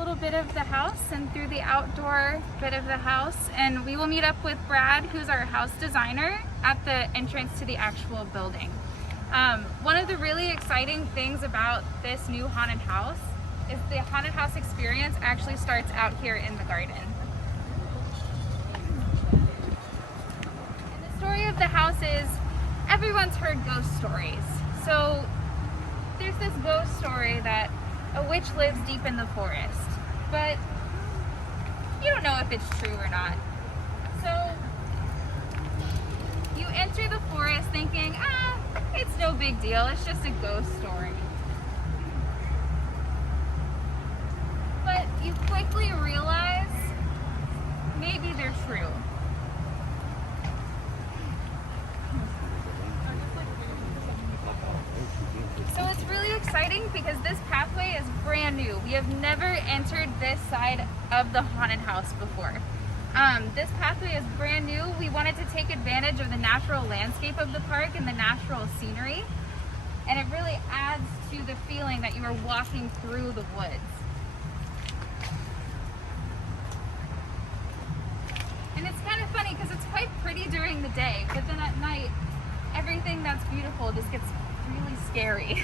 little bit of the house and through the outdoor bit of the house, and we will meet up with Brad, who's our house designer, at the entrance to the actual building. One of the really exciting things about this new haunted house is the haunted house experience actually starts out here in the garden. And the story of the house is, everyone's heard ghost stories. So there's this ghost story that a witch lives deep in the forest, but you don't know if it's true or not. So you enter the forest thinking, it's no big deal, it's just a ghost story. But you quickly realize maybe they're true. So it's really exciting because this pathway is brand new. We have never entered this side of the haunted house before. This pathway is brand new. We wanted to take advantage of the natural landscape of the park and the natural scenery. And it really adds to the feeling that you are walking through the woods. And it's kind of funny because it's quite pretty during the day, but then at night, everything that's beautiful just gets really scary.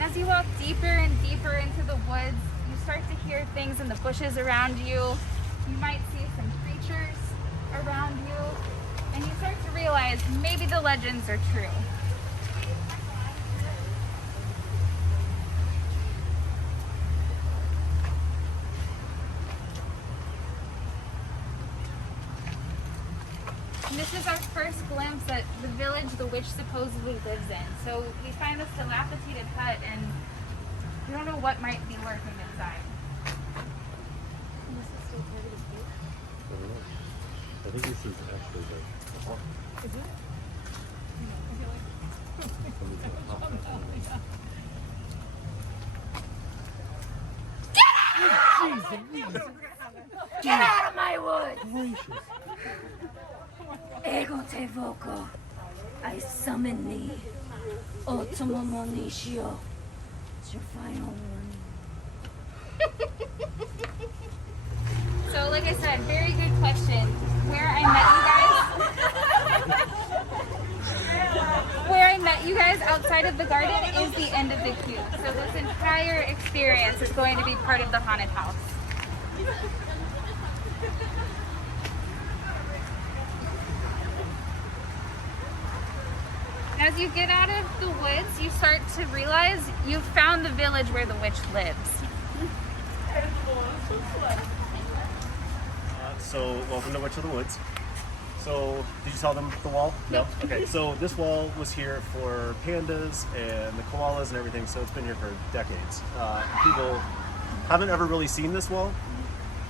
As you walk deeper and deeper into the woods, you start to hear things in the bushes around you. You might see some creatures around you, and you start to realize maybe the legends are true. And this is our first glimpse at the village the witch supposedly lives in. So we find this dilapidated hut, and we don't know what might be lurking inside. This is still part of the cave? I don't know. I think this is actually the hall. Is it? Get out of my woods! Ego te voco. I summon thee. Ultima Monisio. It's your final warning. So like I said, very good question. Where I met you guys outside of the garden is the end of the queue. So this entire experience is going to be part of the haunted house. As you get out of the woods, you start to realize you've found the village where the witch lives. So, welcome to Witch of the Woods. So, did you tell them the wall? No? Okay, so this wall was here for pandas and the koalas and everything, so it's been here for decades. People haven't ever really seen this wall,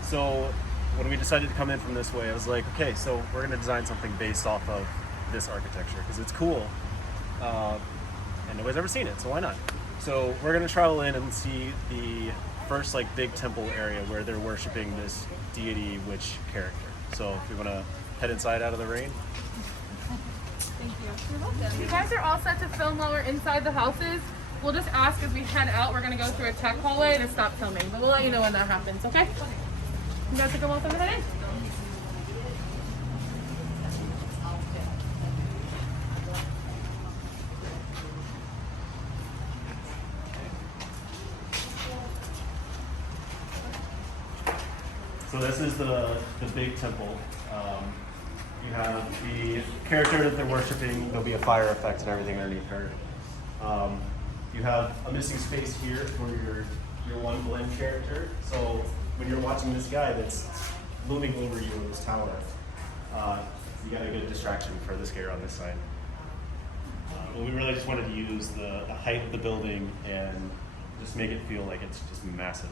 so when we decided to come in from this way, I was like, okay, so we're going to design something based off of this architecture, because it's cool, and nobody's ever seen it, so why not? So we're going to travel in and see the first like big temple area where they're worshiping this deity witch character. So if you want to head inside out of the rain. Thank you. You're welcome. You guys are all set to film while we're inside the houses. We'll just ask as we head out. We're going to go through a tech hallway to stop filming, but we'll let you know when that happens, okay? You guys are going to head in? So this is the big temple. You have the character that they're worshiping. There'll be a fire effect and everything underneath her. You have a missing space here for your one blend character. So when you're watching this guy that's looming over you in this tower, you got a good distraction for this gear on this side. But we really just wanted to use the height of the building and just make it feel like it's just massive.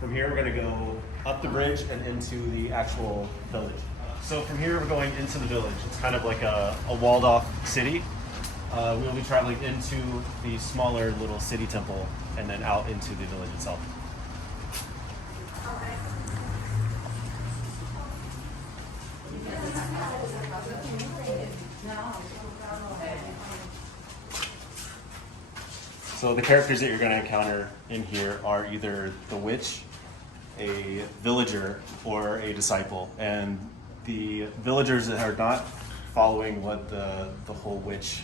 From here, we're going to go up the bridge and into the actual village. So from here, we're going into the village. It's kind of like a walled-off city. We'll be traveling into the smaller little city temple and then out into the village itself. So the characters that you're going to encounter in here are either the witch, a villager, or a disciple. And the villagers that are not following what the whole witch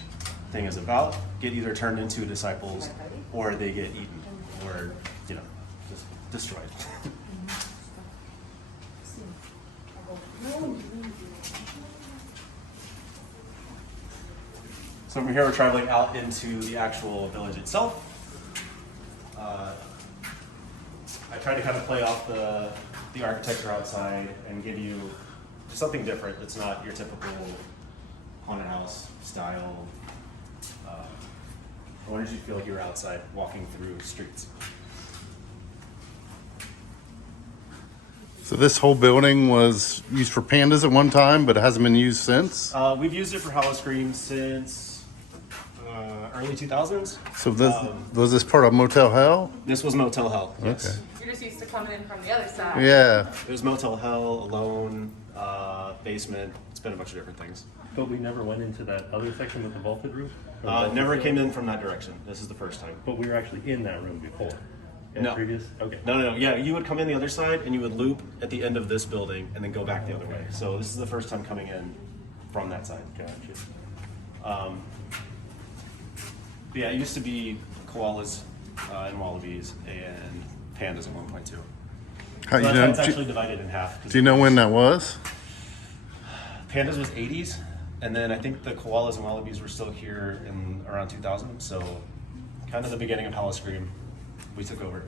thing is about get either turned into disciples or they get eaten or, you know, just destroyed. So from here we're traveling out into the actual village itself. I tried to kind of play off the architecture outside and give you something different that's not your typical haunted house style. I wanted you to feel like you were outside walking through streets. So this whole building was used for pandas at one time, but it hasn't been used since? We've used it for Howl-O-Scream since early 2000s. So was this part of Motel Hell? This was Motel Hell, yes. Okay. You're just used to coming in from the other side. Yeah. It was Motel Hell, Alone, basement. It's been a bunch of different things. But we never went into that other section with the vaulted roof? Never came in from that direction. This is the first time. But we were actually in that room before? In No. the previous? Okay. No. Yeah, you would come in the other side and you would loop at the end of this building and then go back the other way. So this is the first time coming in from that side. Gotcha. But yeah, it used to be koalas and wallabies and pandas at one point too. How, So you that's why know, it's actually divided in half. do you know when that was? Pandas was 80s, and then I think the koalas and wallabies were still here in around 2000. So kind of the beginning of Howl-O-Scream, we took over.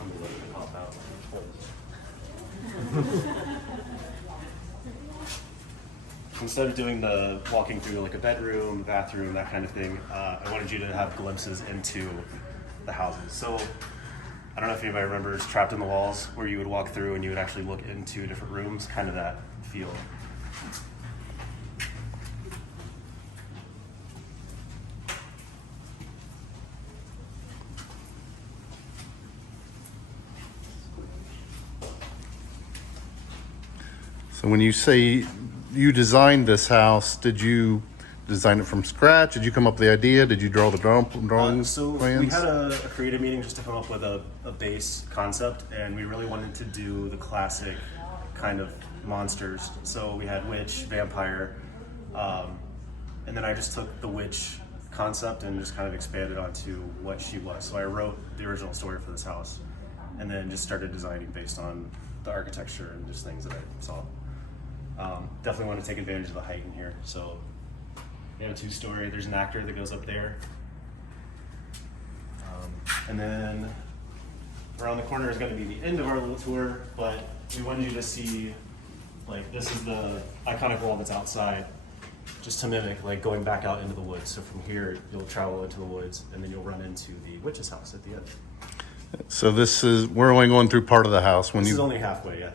I'm gonna let it pop out. Instead of doing the walking through like a bedroom, bathroom, that kind of thing, I wanted you to have glimpses into the houses. So I don't know if anybody remembers Trapped in the Walls, where you would walk through and you would actually look into different rooms, kind of that feel. So when you say you designed this house, did you design it from scratch? Did you come up with the idea? Did you draw the drawings, So plans? we had a creative meeting just to come up with a base concept, and we really wanted to do the classic kind of monsters. So we had witch, vampire, and then I just took the witch concept and just kind of expanded onto what she was. So I wrote the original story for this house, and then just started designing based on the architecture and just things that I saw. Definitely want to take advantage of the height in here. So we have a 2-story. There's an actor that goes up there. And then around the corner is going to be the end of our little tour, but we wanted you to see, like, this is the iconic wall that's outside, just to mimic, like, going back out into the woods. So from here, you'll travel into the woods, and then you'll run into the witch's house at the end. So we're only going through part of the house when This you. is only halfway, yeah.